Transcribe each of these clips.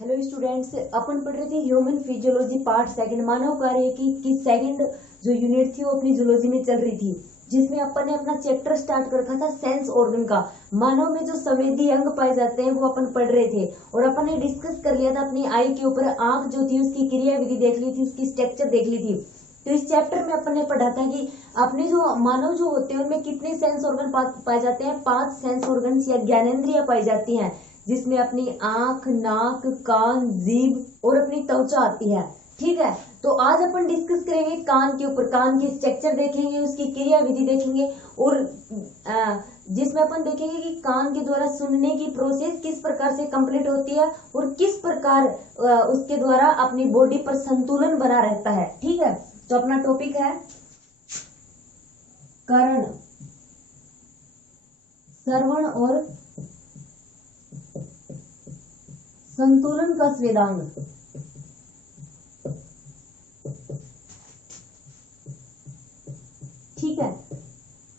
Hello students, अपन पढ़ रहे थे ह्यूमन फिजियोलॉजी पार्ट सेकंड मानव कार्य की सेकंड जो यूनिट थी वो अपनी जूलॉजी में चल रही थी, जिसमें अपन ने अपना चैप्टर स्टार्ट कर रखा था सेंस ऑर्गन का। मानव में जो संवेदी अंग पाए जाते हैं वो अपन पढ़ रहे थे और अपन ने डिस्कस कर लिया था अपनी आई के ऊपर। आंख जो थी उसकी क्रिया विधि देख ली थी, उसकी स्ट्रक्चर देख ली थी। तो इस चैप्टर में अपन ने पढ़ा था कि अपने जो मानव जो होते हैं उनमें कितने सेंस ऑर्गन पाए जाते हैं। 5 सेंस ऑर्गन या ज्ञानेंद्रियां पाई जाती हैं, जिसमें अपनी आंख, नाक, कान, जीभ और अपनी त्वचा आती है। ठीक है, तो आज अपन डिस्कस करेंगे कान के ऊपर। कान की स्ट्रक्चर देखेंगे, उसकी क्रिया विधि देखेंगे और जिसमें अपन देखेंगे कि कान के द्वारा सुनने की प्रोसेस किस प्रकार से कंप्लीट होती है और किस प्रकार उसके द्वारा अपनी बॉडी पर संतुलन बना रहता है। ठीक है, तो अपना टॉपिक है कर्ण, श्रवण और संतुलन का स्वेदांग। ठीक है,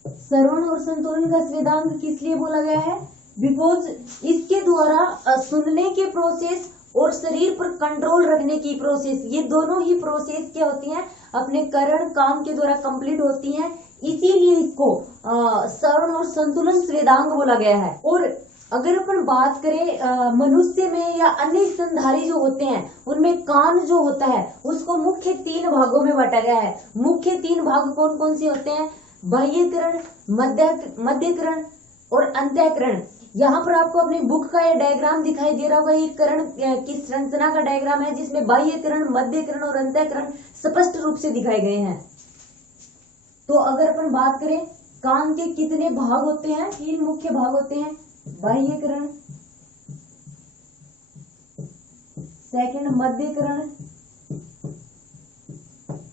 श्रवण और संतुलन का स्वेदांग किस लिए बोला गया है? बिकॉज इसके द्वारा सुनने के प्रोसेस और शरीर पर कंट्रोल रखने की प्रोसेस, ये दोनों ही प्रोसेस क्या होती हैं? अपने कर्ण कान के द्वारा कंप्लीट होती हैं। इसीलिए इसको श्रवण और संतुलन स्वेदांग बोला गया है। और अगर अपन बात करें मनुष्य में या अन्य स्तनधारी जो होते हैं उनमें कान जो होता है उसको मुख्य 3 भागों में बांटा गया है। मुख्य 3 भाग कौन कौन से होते हैं? बाह्यकर्ण, मध्यकर्ण और अंतःकरण। यहाँ पर आपको अपनी बुक का ये डायग्राम दिखाई दे रहा होगा। ये कर्ण की संरचना का डायग्राम है, जिसमें बाह्यकर्ण, मध्यकर्ण और अंतःकरण स्पष्ट रूप से दिखाए गए हैं। तो अगर अपन बात करें कान के कितने भाग होते हैं? 3 मुख्य भाग होते हैं। बाह्यकर्ण, सेकंड मध्यकर्ण,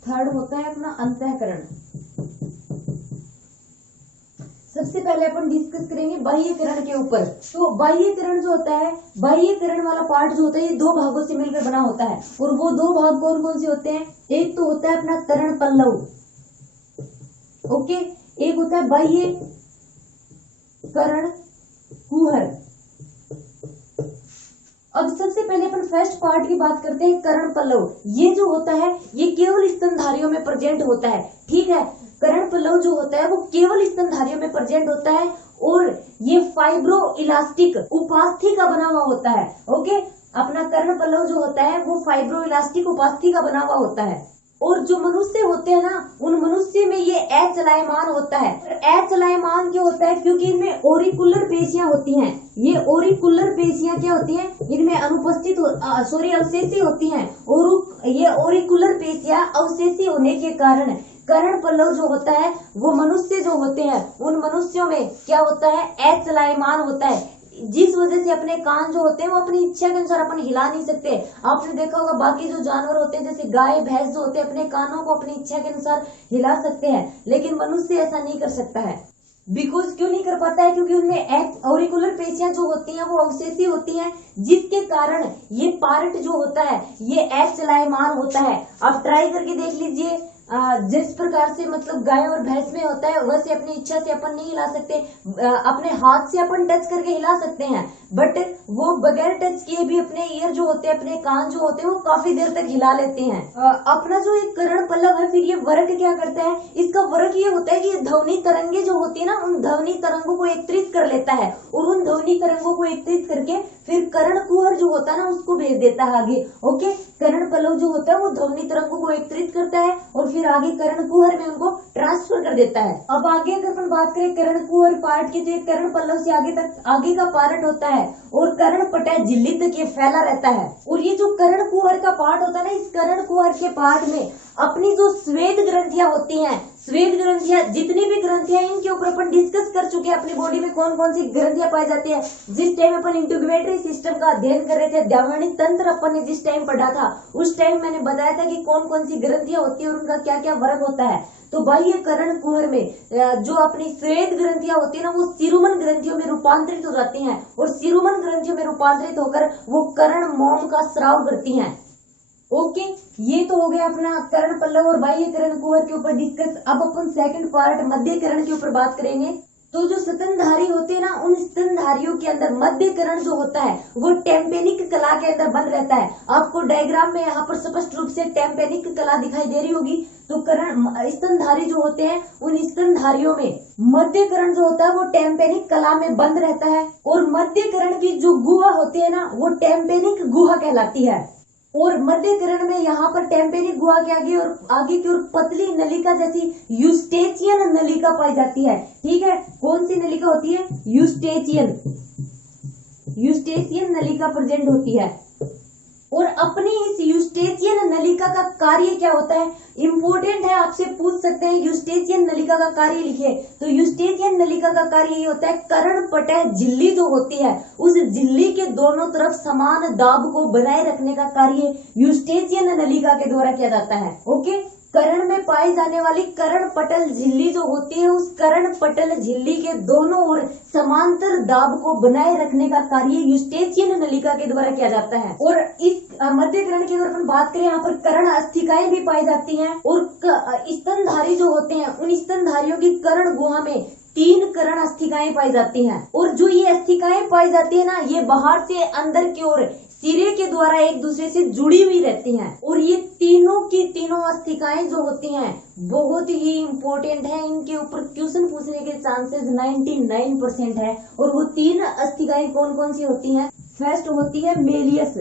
थर्ड होता है अपना अंतःकरण। सबसे पहले अपन डिस्कस करेंगे बाह्यकरण के ऊपर। तो बाह्यकरण जो होता है, बाह्यकरण वाला पार्ट जो होता है ये 2 भागों से मिलकर बना होता है। और वो 2 भाग कौन कौन से होते हैं? एक तो होता है अपना कर्ण पल्लव, ओके, एक होता है बाह्य कर्ण कुहर। अब सबसे पहले अपन फर्स्ट पार्ट की बात करते हैं, कर्ण पल्लव। ये जो होता है ये केवल स्तनधारियों में प्रेजेंट होता है। ठीक है, कर्ण पल्लव जो होता है वो केवल स्तनधारियों में प्रेजेंट होता है और ये फाइब्रो इलास्टिक उपास्थि का बना हुआ होता है। ओके, अपना कर्ण पल्लव जो होता है वो फाइब्रो इलास्टिक उपास्थि का बना हुआ होता है। और जो मनुष्य होते हैं ना, उन मनुष्य में ये अचलायमान होता है। अचलायमान क्यों होता है? क्योंकि इनमें ओरिकुलर पेशियां होती हैं। ये ओरिकुलर पेशियां क्या होती हैं? इनमें अनुपस्थित अवशेषी होती हैं। और ये ओरिकुलर पेशियां अवशेषी होने के कारण कर्ण पल्लव जो होता है वो मनुष्य जो होते हैं उन मनुष्यों में क्या होता है? अचलायमान होता है। जिस वजह से अपने कान जो होते हैं वो अपनी इच्छा के अनुसार अपन हिला नहीं सकते। आपने देखा होगा बाकी जो जानवर होते हैं जैसे गाय भैंस जो होते हैं अपने कानों को अपनी इच्छा के अनुसार हिला सकते हैं, लेकिन मनुष्य ऐसा नहीं कर सकता है। बिकॉज क्यों नहीं कर पाता है? क्योंकि उनमें ऑरिकुलर पेशियां जो होती हैं वो अवशेषी होती हैं, जिसके कारण ये पार्ट जो होता है ये अचलायमान होता है। आप ट्राई करके देख लीजिए, जिस प्रकार से मतलब गाय और भैंस में होता है वैसे अपनी इच्छा से अपन नहीं हिला सकते। अपने हाथ से अपन टच करके हिला सकते हैं, बट वो बगैर टच किए भी अपने ईयर जो होते हैं, अपने कान जो होते हैं वो काफी देर तक हिला लेते हैं। अपना जो एक कर्ण पल्लव है, फिर ये वर्क क्या करता है? इसका वर्क ये होता है कि ये ध्वनि तरंगे जो होती है ना, उन ध्वनि तरंगों को एकत्रित कर लेता है और उन ध्वनि तरंगों को एकत्रित करके फिर कर्ण कुहर जो होता है ना उसको भेज देता है आगे। ओके, कर्ण पल्लव जो होता है वो ध्वनि तरंगों को एकत्रित करता है और फिर आगे कर्ण कुहर में उनको ट्रांसफर कर देता है। अब आगे अगर अपन बात करें कर्ण कुहर पार्ट की, तो ये कर्ण पल्लव से आगे तक आगे का पार्ट होता है और कर्ण पटल झिल्ली तक ये फैला रहता है। और ये जो कर्ण कुहर का पार्ट होता है ना, इस कर्ण कुहर के पार्ट में अपनी जो श्वेत ग्रंथियां होती हैं, श्वेत ग्रंथियां जितनी भी ग्रंथियां इनके ऊपर अपन डिस्कस कर चुके हैं अपनी बॉडी में कौन कौन सी ग्रंथियां पाई जाती है। जिस टाइम अपन इंट्यूबेटरी सिस्टम का अध्ययन कर रहे थे, ध्वनिक तंत्र अपन ने जिस टाइम पढ़ा था, उस टाइम मैंने बताया था कि कौन कौन सी ग्रंथियां होती है और उनका क्या क्या वर्क होता है। तो बाह्य कर्ण कुहर में जो अपनी श्वेत ग्रंथियां होती है ना वो सिरुमन ग्रंथियों में रूपांतरित हो जाती हैं और सिरुमन ग्रंथियों में रूपांतरित होकर वो कर्ण मोम का स्राव करती हैं। ओके, ये तो हो गया अपना कर्ण पल्लव और बाह्य कर्ण कुहर के ऊपर डिस्कस। अब अपन सेकंड पार्ट मध्यकरण के ऊपर बात करेंगे। तो जो स्तनधारी होते हैं ना, उन स्तनधारियों के अंदर मध्यकरण जो होता है वो टेम्पेनिक कला के अंदर बंद रहता है। आपको डायग्राम में यहाँ पर स्पष्ट रूप से टेम्पेनिक कला दिखाई दे रही होगी। तो करण स्तनधारी जो होते हैं, उन स्तनधारियों में मध्यकरण जो होता है वो टेम्पेनिक कला में बंद रहता है, और मध्यकरण की जो गुहा होती है ना, वो टेम्पेनिक गुहा कहलाती है। और मध्यकरण में यहाँ पर टेम्पेनिक गुहा के आगे की ओर पतली नलिका जैसी यूस्टेचियन नलिका पाई जाती है। ठीक है, कौन सी नलिका होती है? यूस्टेचियन नलिका प्रेजेंट होती है। और अपनी इस यूस्टेचियन नलिका का कार्य क्या होता है? इम्पोर्टेंट है, आपसे पूछ सकते हैं यूस्टेचियन नलिका का कार्य लिखिए। तो यूस्टेचियन नलिका का कार्य ये होता है, कर्णपटह झिल्ली जो होती है उस झिल्ली के दोनों तरफ समान दाब को बनाए रखने का कार्य यूस्टेचियन नलिका के द्वारा किया जाता है। ओके, कर्ण में पाई जाने वाली कर्णपटल झिल्ली जो होती है, उस कर्णपटल झिल्ली के दोनों ओर समांतर दाब को बनाए रखने का कार्य यूस्टेचियन नलिका के द्वारा किया जाता है। और इस मध्यकरण की अगर अपन बात करें, यहाँ पर कर्ण अस्थिकाएं भी पाई जाती हैं। और स्तनधारी जो होते हैं, उन स्तनधारियों की कर्ण गुहा में 3 कर्ण अस्थिकाएं पाई जाती हैं। और जो ये अस्थिकाएं पाई जाती है ना, ये बाहर से अंदर की ओर सिरे के द्वारा एक दूसरे से जुड़ी हुई रहती हैं। और ये तीनों की तीनों अस्थिकाएं जो होती हैं बहुत ही इम्पोर्टेंट है, इनके ऊपर क्वेश्चन पूछने के चांसेस 99% है। और वो 3 अस्थिकाएं कौन कौन सी होती हैं? फर्स्ट होती है मेलियस,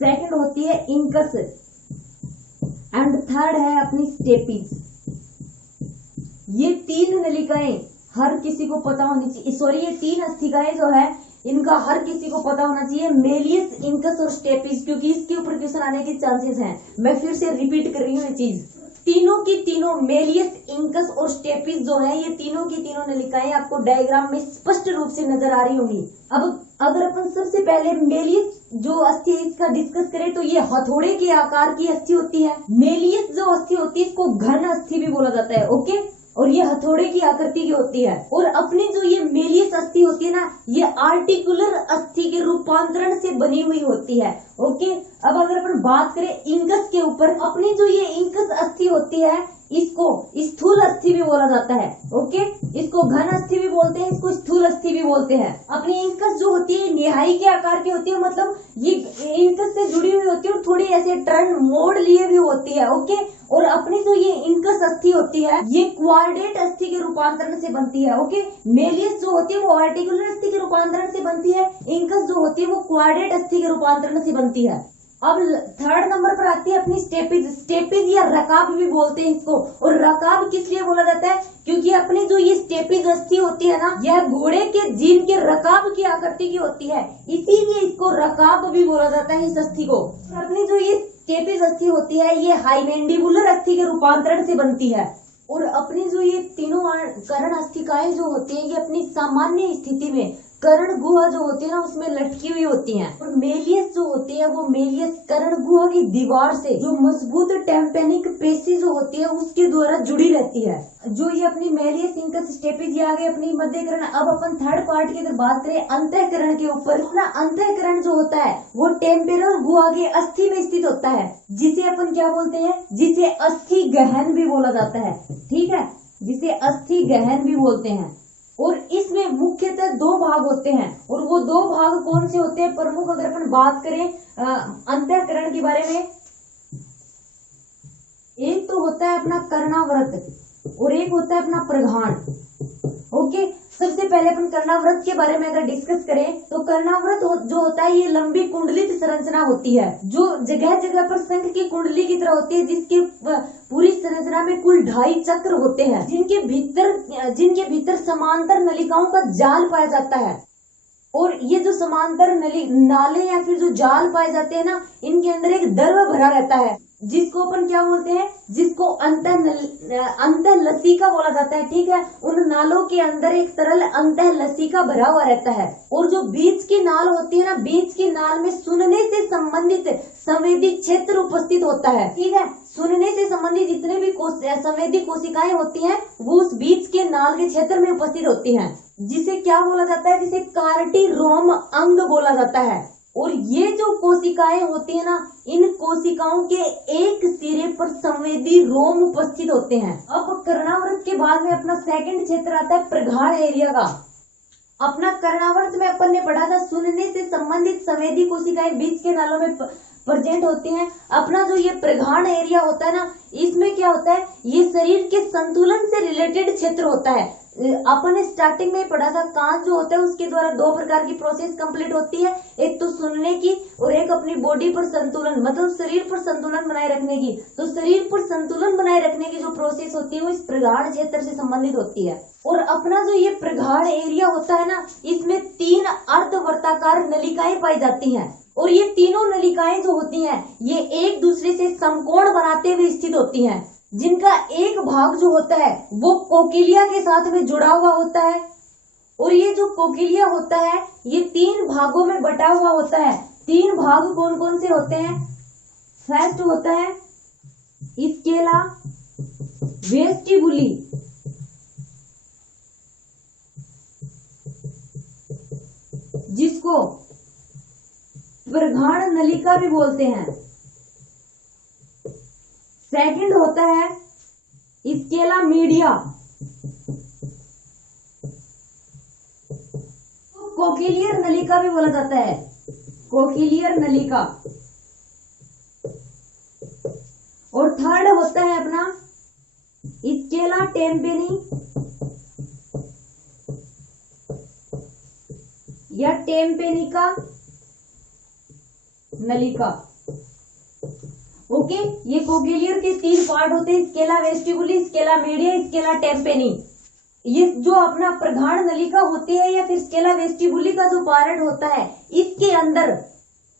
सेकंड होती है इंकस, एंड थर्ड है अपनी स्टेपीज। ये 3 नलिकाएं हर किसी को पता होनी चाहिए। सॉरी, ये 3 अस्थिकाएं जो है इनका हर किसी को पता होना चाहिए, मेलियस, इंकस और स्टेपीज, क्योंकि इसके ऊपर क्वेश्चन आने के चांसेस हैं। मैं फिर से रिपीट कर रही हूँ ये चीज। तीनों की तीनों मेलियस, इंकस और स्टेपीज जो है, ये तीनों की तीनों नलिकाएं आपको डायग्राम में स्पष्ट रूप से नजर आ रही होंगी। अब अगर अपन सबसे पहले मेलियस जो अस्थि इसका डिस्कस करें, तो ये हथौड़े के आकार की अस्थि होती है। मेलियस जो अस्थि होती है इसको घन अस्थि भी बोला जाता है। ओके, और ये हथौड़े की आकृति की होती है। और अपनी जो ये मेलियस अस्थि होती है ना, ये आर्टिकुलर अस्थि के रूपांतरण से बनी हुई होती है। ओके, अब अगर अपन बात करें इंकस के ऊपर, अपनी जो ये इंकस अस्थि होती है इसको स्थूल अस्थि भी बोला जाता है। ओके, इसको घन अस्थि भी बोलते हैं, इसको स्थूल अस्थि भी बोलते हैं। अपनी इंकस जो होती है निहाई के आकार की होती है, मतलब ये इंकस से जुड़ी हुई होती है और थोड़ी ऐसे टर्न मोड़ लिए भी होती है। ओके, और अपनी जो ये इंकस अस्थि होती है ये क्वाड्रेट अस्थि के रूपांतरण से बनती है। ओके, मेलियस जो होती है वो आर्टिकुलर अस्थि के रूपांतरण से बनती है, इंकस जो होती है वो क्वाड्रेट अस्थि के रूपांतरण से बनती है। अब थर्ड नंबर पर आती है अपनी स्टेपीज। स्टेपीज या रकाब भी बोलते हैं इसको। और रकाब किस लिए बोला जाता है? क्योंकि अपनी जो ये स्टेपीज अस्थि होती है ना, यह घोड़े के जीन के रकाब की आकृति की होती है, इसीलिए इसको रकाब भी बोला जाता है इस अस्थि को। अपनी जो ये स्टेपीज अस्थि होती है ये हाईमेंडिबुलर अस्थि के रूपांतरण से बनती है। और अपनी जो ये तीनों कर्ण अस्थिकाएं जो होती है ये अपनी सामान्य स्थिति में कर्ण गुहा जो होती है ना उसमें लटकी हुई होती हैं। और मेलियस जो होती है वो मेलियस कर्ण गुहा की दीवार से जो मजबूत टेम्पेनिक पेशी जो होती है उसके द्वारा जुड़ी रहती है। जो ये अपनी मेलियस, इंकस, स्टेपीज ये आ गए अपनी मध्यकरण। अब अपन थर्ड पार्ट की अगर बात करें अंतःकरण के ऊपर, अपना अंतःकरण जो होता है वो टेम्पेरल गुहा के अस्थि में स्थित होता है, जिसे अपन क्या बोलते हैं? जिसे अस्थि गहन भी बोला जाता है। ठीक है, जिसे अस्थि गहन भी बोलते हैं। और इसमें मुख्यतः 2 भाग होते हैं। और वो 2 भाग कौन से होते हैं प्रमुख? अगर अपन बात करें अंतःकरण के बारे में, एक तो होता है अपना कर्णावृत और एक होता है अपना प्रघाण। ओके, सबसे पहले अपन कर्णावृत के बारे में अगर डिस्कस करें तो कर्णावृत जो होता है ये लंबी कुंडलित संरचना होती है, जो जगह जगह पर शंख की कुंडली की तरह होती है, जिसके पूरी संरचना में कुल 2.5 चक्र होते हैं, जिनके भीतर समांतर नलिकाओं का जाल पाया जाता है। और ये जो समांतर नाले या फिर जो जाल पाए जाते हैं ना, इनके अंदर एक द्रव भरा रहता है, जिसको अपन क्या बोलते हैं? जिसको अंतःलसिका बोला जाता है। ठीक है, उन नालों के अंदर एक तरल अंतःलसिका भरा हुआ रहता है। और जो बीच की नाल होती है ना, बीच की नाल में सुनने से संबंधित संवेदी क्षेत्र उपस्थित होता है। ठीक है, सुनने से संबंधित जितने भी संवेदी कोशिकाएं होती हैं वो उस बीच के नाल के क्षेत्र में उपस्थित होती हैं, जिसे क्या बोला जाता है? जिसे कार्टिरोम अंग बोला जाता है। और ये जो कोशिकाएं होती है ना, इन कोशिकाओं के एक सिरे पर संवेदी रोम उपस्थित होते हैं। अब कर्णावृत के बाद में अपना सेकंड क्षेत्र आता है प्रगाढ़ एरिया का। अपना कर्णावृत में अपन ने पढ़ा था सुनने से संबंधित संवेदी कोशिकाएं बीच के नालों में प्रेजेंट होती हैं। अपना जो ये प्रगाढ़ एरिया होता है ना, इसमें क्या होता है, ये शरीर के संतुलन से रिलेटेड क्षेत्र होता है। अपन ने स्टार्टिंग में पढ़ा था कान जो होता है उसके द्वारा दो प्रकार की प्रोसेस कंप्लीट होती है, एक तो सुनने की और एक अपनी बॉडी पर संतुलन मतलब शरीर पर संतुलन बनाए रखने की। तो शरीर पर संतुलन बनाए रखने की जो प्रोसेस होती है वो इस प्रगाढ़ क्षेत्र से संबंधित होती है। और अपना जो ये प्रगाढ़ एरिया होता है ना, इसमें 3 अर्धवर्ताकार नलिकाएं पाई जाती हैं और ये तीनों नलिकाएं जो होती हैं ये एक दूसरे से समकोण बनाते हुए स्थित होती हैं, जिनका एक भाग जो होता है वो कोकिलिया के साथ में जुड़ा हुआ होता है। और ये जो कोकिलिया होता है ये 3 भागों में बटा हुआ होता है। 3 भाग कौन कौन से होते हैं? फर्स्ट होता है स्केला वेस्टिबुली, जिसको प्रगाढ़ नलिका भी बोलते हैं। सेकंड होता है स्केला मीडिया, कोकिलियर नलिका भी बोला जाता है, कोकिलियर नलिका। और थर्ड होता है अपना स्केला टेम्पेनी या टेम्पेनिका नलिका। ओके, ये कोकिलियर के 3 पार्ट होते हैं, Scala vestibuli, Scala media, Scala टेम्पेनी। ये जो अपना प्रगाढ़ नलिका होती है या फिर स्केला वेस्टिबुली का जो पार्ट होता है, इसके अंदर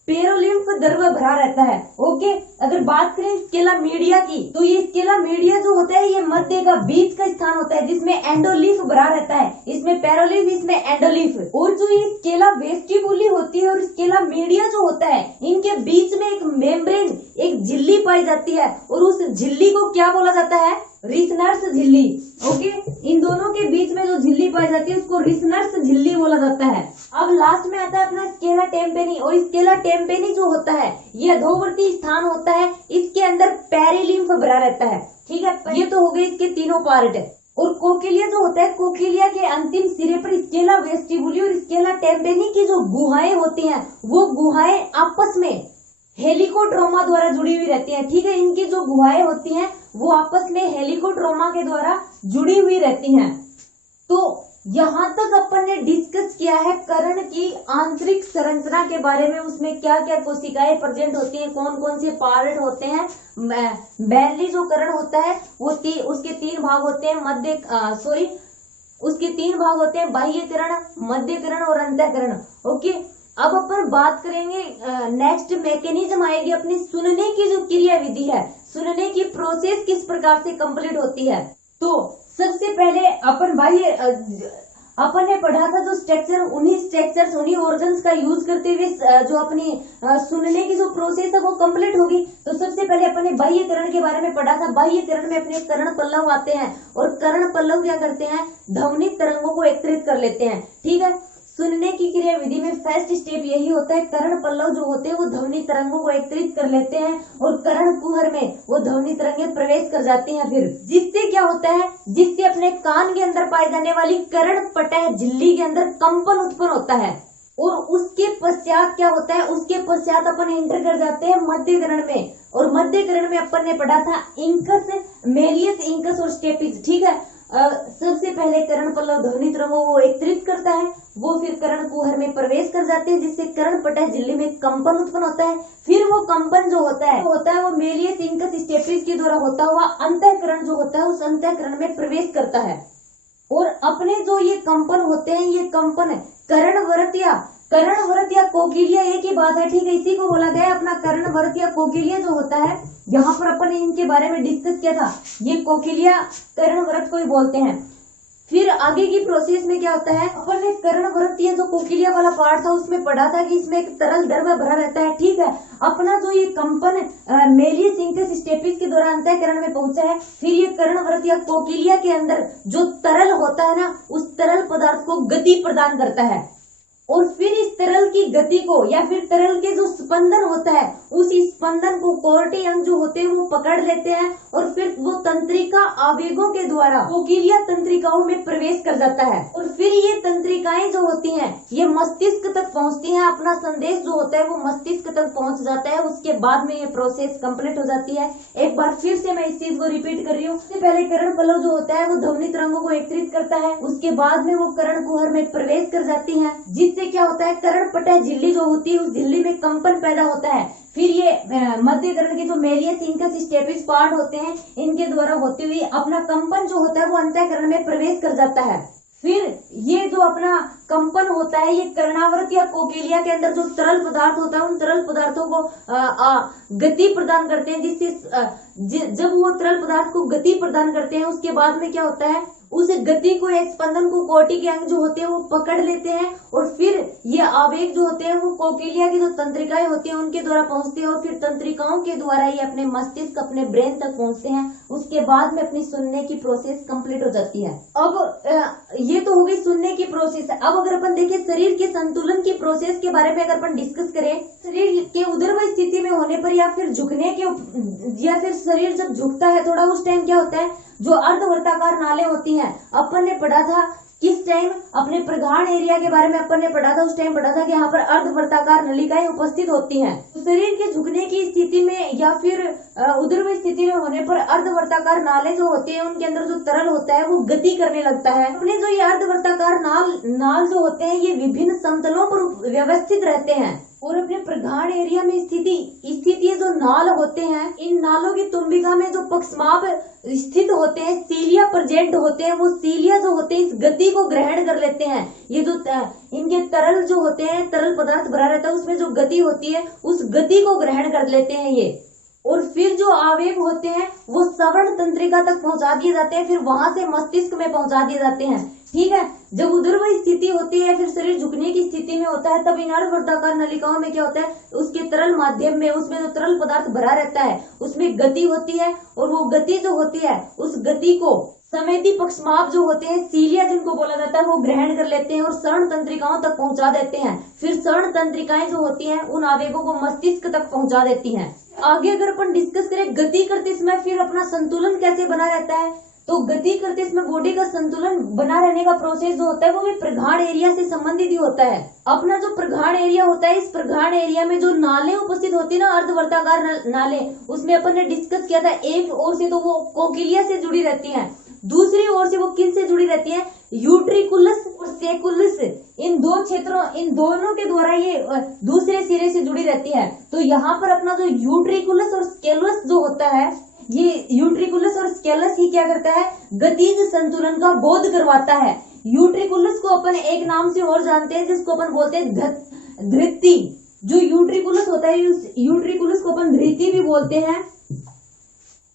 पेरोलिम्फ द्रव भरा रहता है। ओके, अगर बात करें स्केला मीडिया की, तो ये स्केला मीडिया जो होता है ये मध्य का बीच का स्थान होता है जिसमें एंडोलीफ भरा रहता है। इसमें पेरोलिम्फ, इसमें एंडोलीफ। और जो ये स्केला वेस्टिबुली होती है और स्केला मीडिया जो होता है, इनके बीच में एक मेम्ब्रेन, एक झिल्ली पाई जाती है और उस झिल्ली को क्या बोला जाता है? रिसनर्स झिल्ली। ओके, इन दोनों के बीच में जो झिल्ली पाई जाती है उसको रिसनर्स झिल्ली बोला जाता है। अब लास्ट में आता है अपना स्केला टेम्पेनी। और स्केला टेम्पेनी जो होता है ये अधोवर्ती स्थान होता है, इसके अंदर पेरिलिम्फ भरा रहता है। ठीक है, ये तो हो गए इसके तीनों पार्ट। और कोकिलिया जो होता है, कोकिलिया के अंतिम सिरे पर स्केला वेस्टिबुली और स्केला टेम्पेनी की जो गुहाएं होती हैं वो गुहाएं आपस में हेलिकोड्रोमा द्वारा जुड़ी हुई रहती हैं। ठीक है, इनकी जो गुहाएं होती हैं वो आपस में हेलिकोड्रोमा के द्वारा जुड़ी हुई रहती हैं। तो यहाँ तक अपन ने डिस्कस किया है कर्ण की आंतरिक संरचना के बारे में, उसमें क्या क्या कोशिकाएं प्रेजेंट होती हैं, कौन कौन से पार्ट होते हैं। बैरली जो कर्ण होता है वो उसके 3 भाग होते हैं, उसके 3 भाग होते हैं, बाह्य कर्ण, मध्य कर्ण और अंतःकरण। ओके, अब अपन बात करेंगे नेक्स्ट मैकेनिज्म आएगी अपनी सुनने की जो क्रिया विधि है, सुनने की प्रोसेस किस प्रकार से कंप्लीट होती है। तो सबसे पहले अपन ने पढ़ा था जो स्ट्रक्चर, उन्हीं ऑर्गन्स का यूज करते हुए जो अपनी सुनने की जो प्रोसेस है वो कंप्लीट होगी। तो सबसे पहले अपन ने बाह्य कर्ण के बारे में पढ़ा था। बाह्य कर्ण में अपने कर्ण पल्लव आते हैं और कर्ण पल्लव क्या करते हैं? ध्वनिक तरंगों को एकत्रित कर लेते हैं। ठीक है, सुनने की क्रिया विधि में फर्स्ट स्टेप यही होता है, कर्ण पल्लव जो होते हैं वो ध्वनि तरंगों को एकत्रित कर लेते हैं और कर्ण कुहर में वो ध्वनि तरंगें प्रवेश कर जाती हैं। फिर जिससे क्या होता है, जिससे अपने कान के अंदर पाई जाने वाली कर्ण पटह झिल्ली के अंदर कंपन उत्पन्न होता है। और उसके पश्चात क्या होता है, उसके पश्चात अपन एंटर कर जाते हैं मध्य कर्ण में। और मध्य कर्ण में अपन ने पढ़ा था इंकस, मेलियस इंकस और स्टेपिज। ठीक है, सबसे पहले कर्ण पल्लव ध्वनि तरंगों को एकत्रित करता है, वो फिर कर्ण कुहर में प्रवेश कर जाते हैं जिससे कर्ण पटह झिल्ली में कंपन उत्पन्न होता है। फिर वो कंपन जो होता है वो मेलियस इंकस स्टेपिज के द्वारा होता हुआ अंतःकरण जो होता है उस अंतःकरण में प्रवेश करता है। और अपने जो ये कंपन होते हैं, ये कंपन कर्णवृत्त या कोकिलिया एक ही बात है। ठीक है, इसी को बोला गया है अपना कर्णवृत्त या कोकिलिया जो होता है। यहाँ पर अपन ने इनके बारे में डिस्कस किया था, ये कोकिलिया कर्णवृत्त को ही बोलते हैं। फिर आगे की प्रोसेस में क्या होता है, अपन ने कर्णवृत्त ये जो कोकिलिया वाला पार्ट था उसमें पढ़ा था कि इसमें एक तरल द्रव्य भरा रहता है। ठीक है, अपना जो ये कंपन मेलियस इंकस स्टेपिज के दौरान अंतःकरण में पहुंचा है। फिर ये कर्णवृत्त या कोकिलिया के अंदर जो तरल होता है ना, उस तरल पदार्थ को गति प्रदान करता है और फिर इस तरल की गति को या फिर तरल के जो स्पंदन होता है उस स्पंदन को कोर्टी अंग जो होते हैं वो पकड़ लेते हैं और फिर वो तंत्रिका आवेगों के द्वारा कोकिलिया तंत्रिकाओं में प्रवेश कर जाता है और फिर ये तंत्रिकाएं जो होती हैं ये मस्तिष्क तक पहुंचती हैं। अपना संदेश जो होता है वो मस्तिष्क तक पहुंच जाता है। उसके बाद में ये प्रोसेस कंप्लीट हो जाती है। एक बार फिर से मैं इस चीज को रिपीट कर रही हूँ। सबसे पहले कर्ण पल्लव जो होता है वो ध्वनि तरंगों को एकत्रित करता है। उसके बाद में वो कर्ण कुहर में प्रवेश कर जाती है, जिससे क्या होता है कर्ण पटह झिल्ली जो होती है उस झिल्ली में कंपन पैदा होता है। फिर ये मध्य कर्ण के जो मेलियस इंकस स्टेपिस पार्ट होते हैं इनके द्वारा होती हुई अपना कंपन जो होता है वो अंतःकरण में प्रवेश कर जाता है। फिर ये जो अपना कंपन होता है ये कर्णावृत या कोकिलिया के अंदर जो तरल पदार्थ होता है उन तरल पदार्थों को गति प्रदान करते हैं, जिससे जब वो तरल पदार्थ को गति प्रदान करते हैं उसके बाद में क्या होता है उस गति को या स्पंदन को कोटि के अंग जो होते हैं वो पकड़ लेते हैं और फिर ये आवेग जो होते हैं वो कोकिलिया की जो तंत्रिकाएं होती हैं उनके द्वारा पहुंचते हैं और फिर तंत्रिकाओं के द्वारा ये अपने मस्तिष्क अपने ब्रेन तक पहुंचते हैं। उसके बाद में अपनी सुनने की प्रोसेस कंप्लीट हो जाती है। अब ये तो हो गई सुनने की प्रोसेस। अब अगर अपन देखें शरीर के संतुलन की प्रोसेस के बारे में अगर अपन डिस्कस करें, शरीर के उदरवय स्थिति में होने पर या फिर झुकने के या फिर शरीर जब झुकता है थोड़ा उस टाइम क्या होता है जो अर्धवर्ताकार नाले होती हैं अपन ने पढ़ा था किस टाइम अपने प्रगाढ़ एरिया के बारे में अपन ने पढ़ा था। उस टाइम पढ़ा था कि यहाँ पर अर्धवर्ताकार नलिकाएं उपस्थित होती हैं। तो शरीर के झुकने की स्थिति में या फिर उदरवय स्थिति में होने पर अर्धवर्ताकार नाले जो होते हैं उनके अंदर जो तरल होता है वो गति करने लगता है। अपने जो ये अर्धवर्ताकार नाल जो होते हैं ये विभिन्न समतलों पर व्यवस्थित रहते हैं और अपने प्रगाढ़ एरिया में स्थित ये जो नाल होते हैं इन नालों की तुम्बिका में जो पक्षमाप स्थित होते हैं सीलिया प्रेजेंट होते हैं। वो सीलिया जो होते हैं इस गति को ग्रहण कर लेते हैं। ये जो इनके तरल जो होते हैं तरल पदार्थ भरा रहता है उसमें जो गति होती है उस गति को ग्रहण कर लेते हैं ये। और फिर जो आवेग होते हैं वो श्रवण तंत्रिका तक पहुंचा दिए जाते हैं, फिर वहां से मस्तिष्क में पहुंचा दिए जाते हैं। ठीक है, जब उदरवय स्थिति होती है फिर शरीर झुकने की स्थिति में होता है तब इन अर्धवर्ताकार नलिकाओं में क्या होता है उसके तरल माध्यम में उसमें जो तरल पदार्थ भरा रहता है उसमें गति होती है और वो गति जो होती है उस गति को संवेदी पक्षमाप जो होते हैं सीलिया जिनको बोला जाता है वो ग्रहण कर लेते हैं और श्रवण तंत्रिकाओं तक पहुंचा देते हैं। फिर श्रवण तंत्रिकाएं जो होती हैं उन आवेगों को मस्तिष्क तक पहुंचा देती हैं। आगे अगर अपन डिस्कस करें गति करते समय फिर अपना संतुलन कैसे बना रहता है, तो गति करते समय बॉडी का संतुलन बना रहने का प्रोसेस जो होता है वो भी प्रगाढ़ एरिया से संबंधित ही होता है। अपना जो प्रगाढ़ एरिया होता है इस प्रगाढ़ एरिया में जो नाले उपस्थित होती है ना अर्धवर्ताकार नाले, उसमें अपन ने डिस्कस किया था एक ओर से तो वो कोकिलिया से जुड़ी रहती है, दूसरी ओर से वो किन से जुड़ी रहती है यूट्रिकुलस और सेकुलस। इन दो क्षेत्रों इन दोनों के द्वारा ये दूसरे सिरे से जुड़ी रहती है। तो यहाँ पर अपना जो यूट्रिकुलस और स्केलस जो होता है ये यूट्रिकुलस और स्केलस ही क्या करता है गतिज संतुलन का बोध करवाता है। यूट्रिकुलस को अपन एक नाम से और जानते हैं जिसको अपन बोलते हैं धृति। जो यूट्रिकुलस होता है यूट्रिकुलस को अपन धृति भी बोलते हैं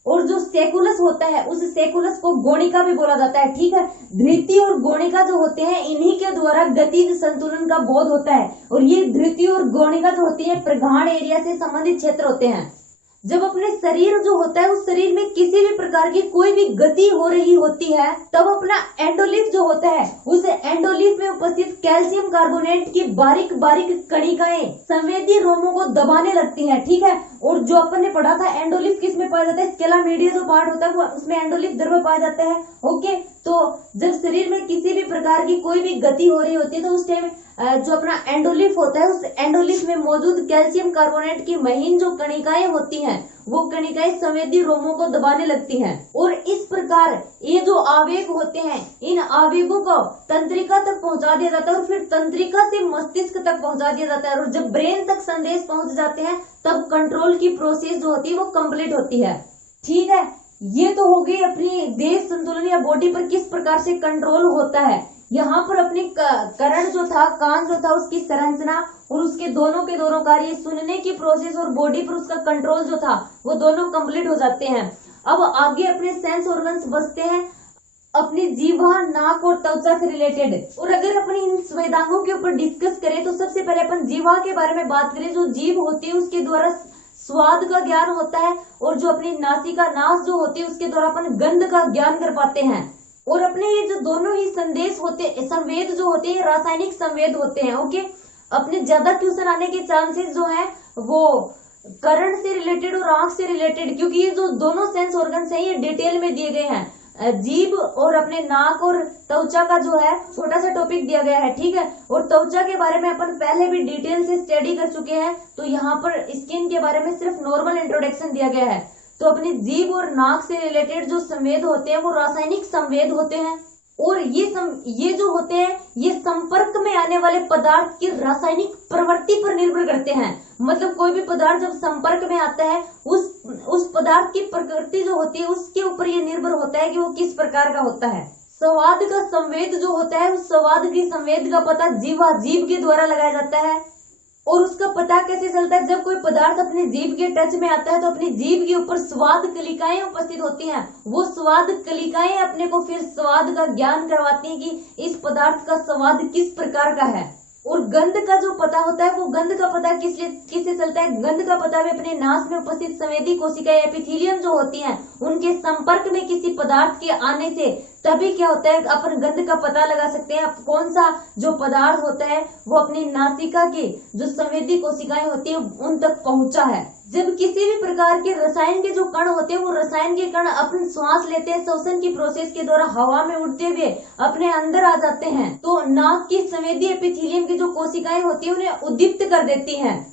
और जो सेकुलस होता है उस सेकुलस को गोणिका भी बोला जाता है। ठीक है, धृति और गोणिका जो होते हैं इन्हीं के द्वारा गतिज संतुलन का बोध होता है और ये धृति और गोणिका जो होती है प्रगाढ़ एरिया से संबंधित क्षेत्र होते हैं। जब अपने शरीर जो होता है उस शरीर में किसी भी प्रकार की कोई भी गति हो रही होती है तब अपना एंडोलिफ जो होता है उस एंडोलिफ में उपस्थित कैल्शियम कार्बोनेट की बारीक बारीक कणिकाएं संवेदी रोमों को दबाने लगती हैं। ठीक है, और जो अपन ने पढ़ा था एंडोलिफ किस में पाया जाता है स्केला मीडिया जो पार्ट होता है वो उसमें एंडोलिफ द्रव्य पाया जाता है। ओके, तो जब शरीर में किसी भी प्रकार की कोई भी गति हो रही होती है तो उस टाइम जो अपना एंडोलिफ होता है उस एंडोलिफ में मौजूद कैल्शियम कार्बोनेट की महीन जो कणिकाएं होती हैं वो कणिकाएं संवेदी रोमों को दबाने लगती हैं और इस प्रकार ये जो आवेग होते हैं इन आवेगों को तंत्रिका तक पहुंचा दिया जाता है और फिर तंत्रिका से मस्तिष्क तक पहुंचा दिया जाता है और जब ब्रेन तक संदेश पहुंच जाते हैं तब कंट्रोल की प्रोसेस जो होती है वो कंप्लीट होती है। ठीक है, ये तो हो गई अपनी देह संतुलन या बॉडी पर किस प्रकार से कंट्रोल होता है। यहाँ पर अपनी करण जो था कान जो था उसकी संरचना और उसके दोनों के दोनों कार्य सुनने की प्रोसेस और बॉडी पर उसका कंट्रोल जो था वो दोनों कंप्लीट हो जाते हैं। अब आगे अपने सेंस ऑर्गन्स बचते हैं अपनी जीवा नाक और त्वचा से रिलेटेड। और अगर अपनी इन संवेदांगों के ऊपर डिस्कस करें तो सबसे पहले अपन जीवा के बारे में बात करें। जो जीभ होती है उसके द्वारा स्वाद का ज्ञान होता है और जो अपनी नासिका नास जो होती है उसके द्वारा अपन गंध का ज्ञान कर पाते हैं। और अपने ये जो दोनों ही संदेश होते संवेद जो होते हैं रासायनिक संवेद होते हैं। ओके, अपने ज्यादा क्वेश्चन आने के चांसेस जो है वो करण से रिलेटेड और आंख से रिलेटेड, क्योंकि ये जो दोनों सेंस ऑर्गन्स हैं ये डिटेल में दिए गए हैं। जीभ और अपने नाक और त्वचा का जो है छोटा सा टॉपिक दिया गया है, ठीक है। और त्वचा के बारे में अपन पहले भी डिटेल से स्टडी कर चुके हैं, तो यहाँ पर स्किन के बारे में सिर्फ नॉर्मल इंट्रोडक्शन दिया गया है। तो अपनी जीभ और नाक से रिलेटेड जो संवेद होते हैं वो रासायनिक संवेद होते हैं, और ये जो होते हैं ये संपर्क में आने वाले पदार्थ की रासायनिक प्रवृत्ति पर निर्भर करते हैं। मतलब कोई भी पदार्थ जब संपर्क में आता है उस पदार्थ की प्रकृति जो होती है उसके ऊपर ये निर्भर होता है कि वो किस प्रकार का होता है। स्वाद का संवेद जो होता है उस स्वाद की संवेद का पता जीभ के द्वारा लगाया जाता है। और उसका पता कैसे चलता है? जब कोई पदार्थ अपनी जीभ के टच में आता है तो अपनी जीभ के ऊपर स्वाद कलिकाएं उपस्थित होती हैं। वो स्वाद कलिकाएं अपने को फिर स्वाद का ज्ञान करवाती हैं कि इस पदार्थ का स्वाद किस प्रकार का है। और गंध का जो पता होता है वो गंध का पता किससे चलता है? गंध का पता भी अपने नाक में उपस्थित संवेदी कोशिकाएं एपिथेलियम जो होती हैं उनके संपर्क में किसी पदार्थ के आने से तभी क्या होता है अपन गंध का पता लगा सकते हैं। कौन सा जो पदार्थ होता है वो अपनी नासिका के जो संवेदी कोशिकाएं होती हैं उन तक पहुंचा है। जब किसी भी प्रकार के रसायन के जो कण होते हैं वो रसायन के कण अपन श्वास लेते हैं, श्वसन की प्रोसेस के द्वारा हवा में उड़ते हुए अपने अंदर आ जाते हैं, तो नाक की संवेदी एपिथेलियम की जो कोशिकाएं होती है उन्हें उद्दीप्त कर देती हैं,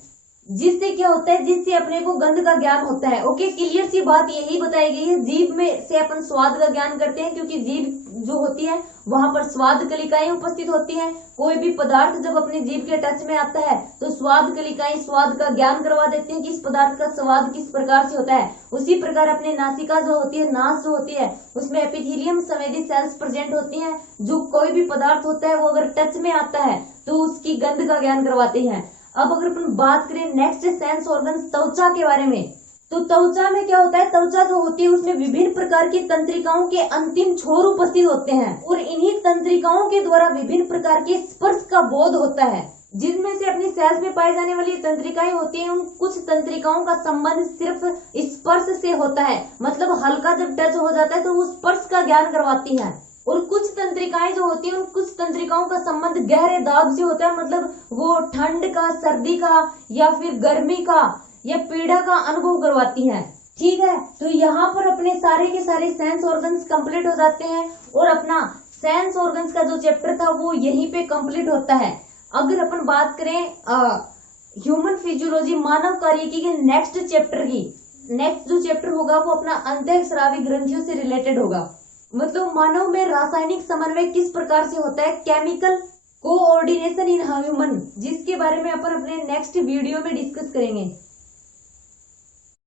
जिससे क्या होता है, जिससे अपने को गंध का ज्ञान होता है। ओके, क्लियर सी बात यही बताई गई है। जीभ में से अपन स्वाद का ज्ञान करते हैं क्योंकि जीभ जो होती है वहां पर स्वाद कलिकाएं उपस्थित होती हैं। कोई भी पदार्थ जब अपनी जीभ के टच में आता है तो स्वाद कलिकाएं स्वाद का ज्ञान करवा देते हैं कि इस पदार्थ का स्वाद किस प्रकार से होता है। उसी प्रकार अपने नासिका जो होती है, नास जो होती है, उसमें एपिथेलियम संवेदी सेल्स प्रेजेंट होती हैं, जो कोई भी पदार्थ होता है वो अगर टच में आता है तो उसकी गंध का ज्ञान करवाते हैं। अब अगर अपन बात करें नेक्स्ट सेंस ऑर्गन त्वचा के बारे में, तो त्वचा में क्या होता है, त्वचा जो होती है उसमें विभिन्न प्रकार की तंत्रिकाओं के अंतिम छोर उपस्थित होते हैं और इन्हीं तंत्रिकाओं के द्वारा विभिन्न प्रकार के स्पर्श का बोध होता है। जिनमें से अपनी सेल्स में पाई जाने वाली तंत्रिकाएं होती हैं, उन कुछ तंत्रिकाओं का संबंध सिर्फ स्पर्श से होता है, मतलब हल्का जब टच हो जाता है तो वो स्पर्श का ज्ञान करवाती है। और कुछ तंत्रिकाएं जो होती हैं उन कुछ तंत्रिकाओं का संबंध गहरे दाब से होता है, मतलब वो ठंड का, सर्दी का या फिर गर्मी का या पीड़ा का अनुभव करवाती हैं। ठीक है, तो यहाँ पर अपने सारे के सारे सेंस ऑर्गन्स कंप्लीट हो जाते हैं और अपना सेंस ऑर्गन्स का जो चैप्टर था वो यहीं पे कंप्लीट होता है। अगर अपन बात करें ह्यूमन फिजियोलॉजी मानव कार्यकी के नेक्स्ट चैप्टर की, नेक्स्ट जो चैप्टर होगा वो अपना अंतःस्रावी ग्रंथियों से रिलेटेड होगा। मतलब मानव में रासायनिक समन्वय किस प्रकार से होता है, केमिकल कोऑर्डिनेशन इन ह्यूमन, जिसके बारे में अपन अपने नेक्स्ट वीडियो में डिस्कस करेंगे।